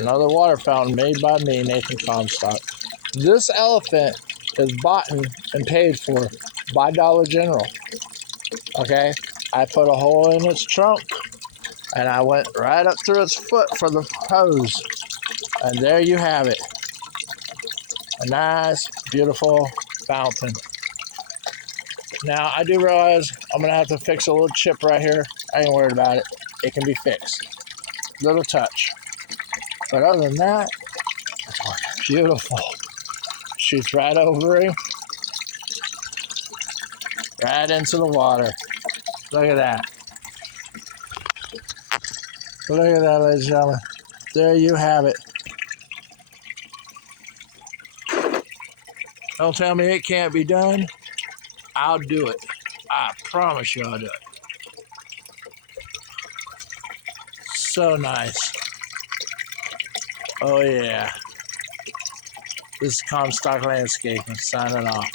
Another water fountain made by me, Nathan Comstock. This elephant is bought and paid for by Dollar General. Okay? I put a hole in its trunk and I went right up through its foot for the hose. And there you have it. A nice, beautiful fountain. Now, I do realize I'm going to have to fix a little chip right here. I ain't worried about it. It can be fixed. Little touch. But other than that, it's working beautiful. Shoots right over him. Right into the water. Look at that. Look at that, ladies and gentlemen. There you have it. Don't tell me it can't be done. I'll do it. I promise you I'll do it. So nice. Oh yeah. This is Comstock Landscaping signing off.